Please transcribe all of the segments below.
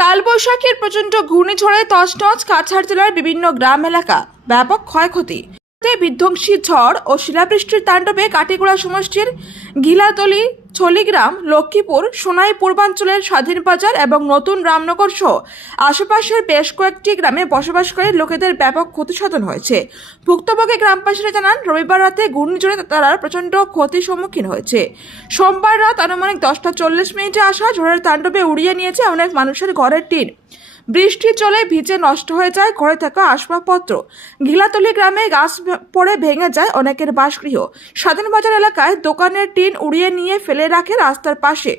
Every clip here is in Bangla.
কালবৈশাখীর প্রচণ্ড ঘূর্ণিঝড়ে তছনছ কাছাড় জেলার বিভিন্ন গ্রাম এলাকা। ব্যাপক ক্ষয়ক্ষতি। বিধ্বংসী ঝড় ও শিলাবৃষ্টির তাণ্ডবে কাটিগুড়া সমষ্টির গিলাতলি ছলিগ্রাম লক্ষ্মীপুর, সোনাই পূর্বাঞ্চলের স্বাধীন বাজার এবং নতুন রামনগর সহ আশেপাশের বেশ কয়েকটি গ্রামে বসবাসকারী লোকেদের ব্যাপক ক্ষতিসাধন হয়েছে। ভুক্তভোগী গ্রামবাসীরা জানান, রবিবার রাতে ঘূর্ণিঝড়ে তারা প্রচণ্ড ক্ষতির সম্মুখীন হয়েছে। সোমবার রাত আনুমানিক দশটা চল্লিশ মিনিটে আসা ঝড়ের তাণ্ডবে উড়িয়ে নিয়েছে অনেক মানুষের ঘরের টিন। বৃষ্টির জলে ভিজে নষ্ট হয়ে যায়, ঘরে থাকা আসবাবপত্র। ঘিলাতলি গ্রামে গাছ পড়ে ভেঙে যায় অনেকের বাসগৃহ। স্বাধীনবাজার এলাকায় দোকানের টিন উড়িয়ে নিয়ে ফেলে রাখে রাস্তার পাশে।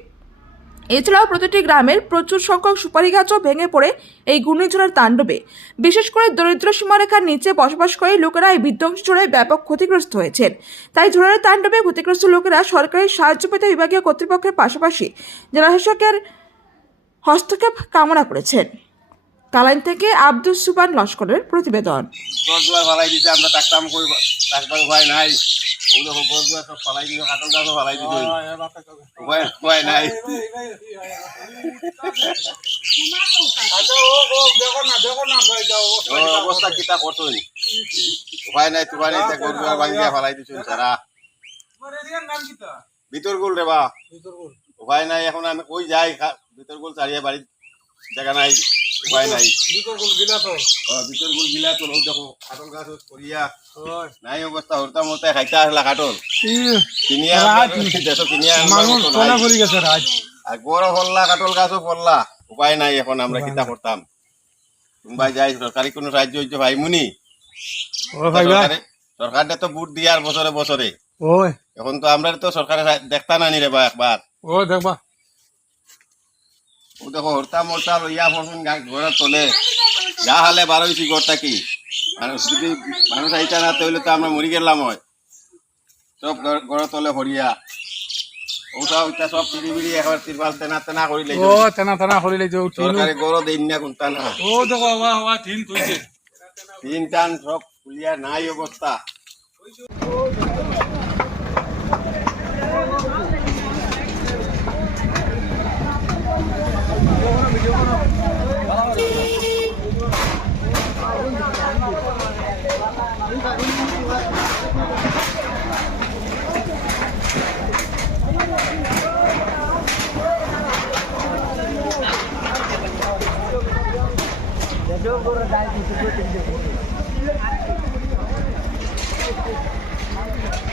এছাড়াও প্রতিটি গ্রামের প্রচুর সংখ্যক সুপারি গাছও ভেঙে পড়ে এই ঘূর্ণিঝড়ের তাণ্ডবে। বিশেষ করে দরিদ্র সীমারেখার নিচে বসবাসকারী লোকেরা এই বিধ্বংসী ঝড়ে ব্যাপক ক্ষতিগ্রস্ত হয়েছেন। তাই ঝড়ের তাণ্ডবে ক্ষতিগ্রস্ত লোকেরা সরকারি সাহায্য পেতে বিভাগীয় কর্তৃপক্ষের পাশাপাশি জেলাশাসকের হস্তক্ষেপ কামনা করেছেন। কালাইন থেকে আব্দুল সুবান লস্করের প্রতিবেদন। ফালাই আমরা তাকতাম কই তাকবার উপায় নাই। ওগুলো সব ফালাই গাছও ফালাই উপায় উপায় নাই। ও অবস্থা কিতা করতো নি? উপায় নাই তোমার এই গছ দুয়ার ভাঙিয়া ফালাই দিছো সারা ভিতর গুল রে বা। উপায় নাই এখন আমি কই যাই ভিতর গুল চারিয়া বাড়ি জায়গা নাই উপায় নাই। গুল গিলা তো দেখো কাটল গাছ করিয়া নাই অবস্থা হরতে খাইতে আসলা কাটল কিনিয়া দেশ কিনিয়া মানুষ মতো সোনা গেছে রাজ আর বড় ফললা কাটল গাছও ফললা উপায় নাই এখন আমরা কিতা করতাম মুম্বাই যাই সরকারি কোনো সাহায্য হইছে ভাই মুনি সরকারে তো বুট দিয়ার বছরে বছরে এখন তো আমরা তো সরকারে দেখতা নানি রে বা একবার ও দেখবা। ও দেখো হরতাম হরতাম ইয়া ফসন ঘরের তলে। যা হালে বারো হয়েছি ঘরটা কি? মানুষ যদি মানুষ আইতা না তৈলে তো আমরা মরি গেলাম হয়। সব ঘর- তলে হরিয়া ওটা ওইটা সব পিড়ি বিড়ি একবার তিরপাল তেনা তেনা করিলে ও তেনা তেনা করিলে যে উঠিল গরো দিন না কোনটা না। ও দেখো ওয়া ওয়া ঠিন তুইছে। তিন টান সব খুলিয়া নাই অবস্থা।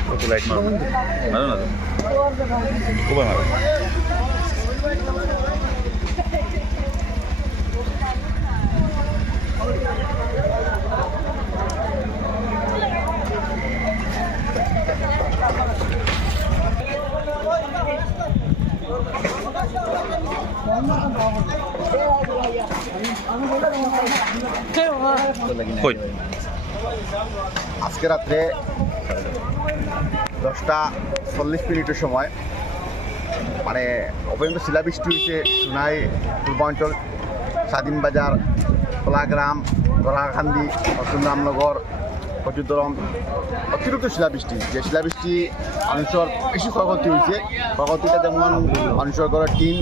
কত লাইট মারো না তো? খুব মারো আজকে রাত্রে দশটা চল্লিশ মিনিটের সময় মানে অপেন্দ্র শিলাবৃষ্টি হয়েছে সোনাই পূর্বাঞ্চল স্বাধীনবাজার কোলাগ্রাম নতুন রামনগর কচুদরম অতিরিক্ত শিলাবৃষ্টি যে শিলাবৃষ্টি মানুষের বেশি ক্ষয়ক্ষতি হয়েছে, ক্ষয়ক্ষতিটা যেমন মানুষের ঘরের টিন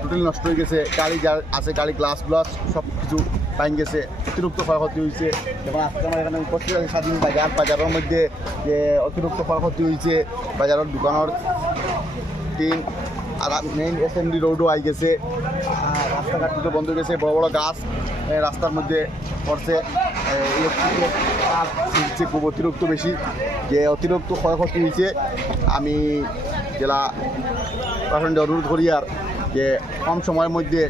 টোটালি নষ্ট হয়ে গেছে গাড়ি যা আছে গাড়ি গ্লাস গ্লাস সব কিছু ভাঙ গেছে, অতিরিক্ত ক্ষয়ক্ষতি হয়েছে যেমন আমার এখানে উপস্থিত আছে স্বাধীন বাজার, বাজারের মধ্যে যে অতিরিক্ত ক্ষয়ক্ষতি হয়েছে, বাজারের দোকানের টিন আর মেইন এস এম ডি রোডও আই গেছে রাস্তাঘাট দুটো বন্ধ গেছে, বড় বড় গাছ রাস্তার মধ্যে পড়ছে ছিঁড়ছে খুব অতিরিক্ত বেশি, যে অতিরিক্ত ক্ষয়ক্ষতি হয়েছে, আমি জেলা প্রশাসনকে অনুরোধ করি আর যে কম সময়ের মধ্যে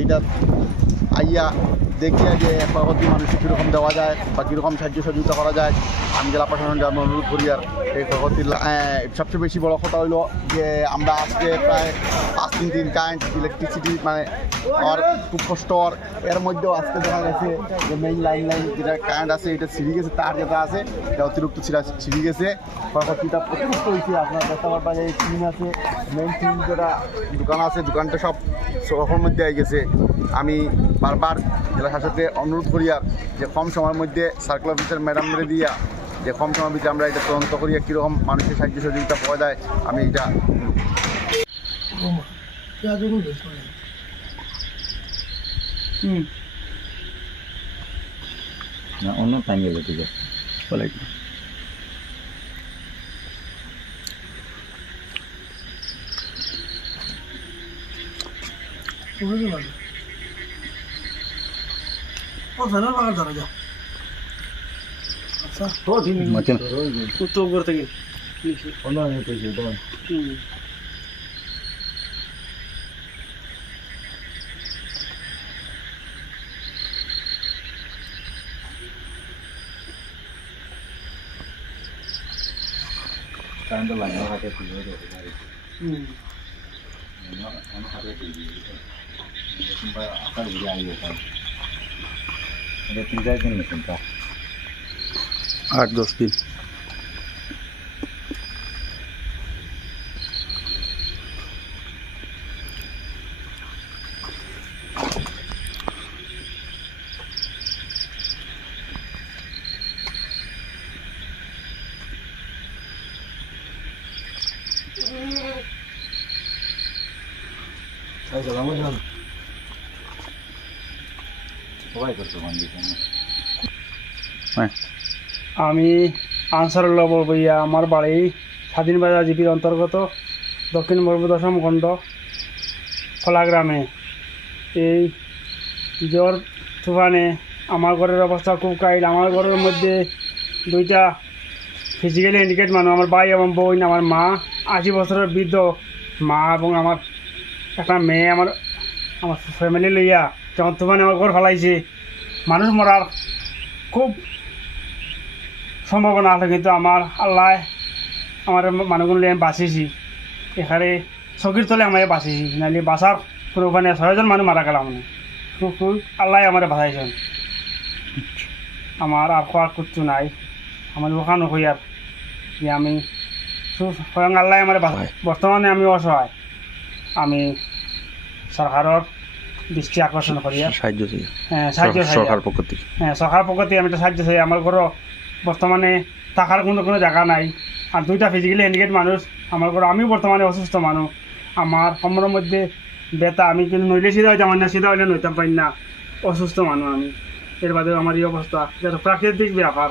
এইটা আইয়া দেখিয়া যে ক্ষয়ক্ষতি মানুষকে কীরকম দেওয়া যায় বা কীরকম সাহায্য সহযোগিতা করা যায় আমি জেলা প্রশাসনকে আমি অনুরোধ করি আর এই আহ, সবচেয়ে বেশি বড় কথা হইল যে আমরা আজকে প্রায় পাঁচ তিন দিন কারেন্ট ইলেকট্রিসিটি মানে আর খুব কষ্ট আর এর মধ্যেও আজকে দেখা গেছে যে মেইন লাইন লাইন যেটা কারেন্ট আছে এটা ছিঁড়ে গেছে তার যেটা আছে এটা অতিরিক্ত ছিঁড়া ছিঁড়ে গেছে। ক্ষয়ক্ষতিটা অতিরিক্ত হয়েছে আপনার দেখতে পারবেন যে টিন আছে। মেইন টিন যেটা দোকান আছে দোকানটা সব শহরের মধ্যে হয়ে গেছে। আমি বারবার জেলা শাসককে অনুরোধ করিয়া যে কম সময়ের মধ্যে সার্কেল অফিসার ম্যাডাম মেরে দিয়া যে কম সময়ের ভিতরে আমরা এটা তদন্ত করিয়া কীরকম মানুষের সাহায্য সহযোগিতা পাওয়া যায় আমি এটা না অন্য টাইম গেলে ঠিক আছে বলে কি মাছেন অন্য আমি কইছি দাও কারেন্ট লাইন হাতে তুই কিংবা আকার ঘুরে আইব পারে এটা তিন চার দিন মেশিন তা আট দশ দিন সবাই করতে বান্ধি আমি আনসারুল্লাহ বলবইয়া আমার বাড়ি স্বাধীন বাজার জিপির অন্তর্গত দক্ষিণ পূর্ব দশম খণ্ড খোলা গ্রামে। এই জ্বর তুফানে আমার ঘরের অবস্থা খুব কাইল আমার ঘরের মধ্যে দুইটা ফিজিক্যালি ইন্ডিকেট মানুষ আমার ভাই এবং বোন আমার মা আশি বছরের বৃদ্ধ মা এবং আমার একটা মেয়ে আমার আমার ফ্যামিলি লইয়া তুফানে আমার ঘর ফেলাইছে। মানুষ মরার খুব সম্ভাবনা আছে কিন্তু আমার আল্লাহ আমার মানুহগুলো আমি বাঁচিছি। এখানে চকীর তলে আমার বাঁচিছি। নাহলে বাঁচার কোনো উপায় নাই ছয়জন মানুষ মারা গেলাম মানে। আল্লাহ আমার বাঁচাইছেন আমার আর খোয়ার কিচ্ছু নাই। আমার ওখানে হই আর যে আমি স্বয়ং আল্লাহ আমার বাঁচাই বর্তমানে আমি অসহায়। আমি সরকারের দৃষ্টি আকর্ষণ করি আর সাহায্য হ্যাঁ, সাহায্য সরকার পক্ষ থেকে। হ্যাঁ সরকার পক্ষ থেকে আমি একটা সাহায্য চাই। আমার ঘরও বর্তমানে থাকার কোনো কোনো জায়গা নাই। আর দুইটা ফিজিক্যালি হ্যান্ডিকেট মানুষ। আমার ঘর আমিও বর্তমানে অসুস্থ মানুষ। আমার কোমরের মধ্যে ব্যথা। আমি কিন্তু নইলে সিধা হইতাম না সিধা হইলে নইতাম পারি না। অসুস্থ মানুষ আমি। এর বাদেও আমার এই অবস্থা। যেটা প্রাকৃতিক ব্যাপার।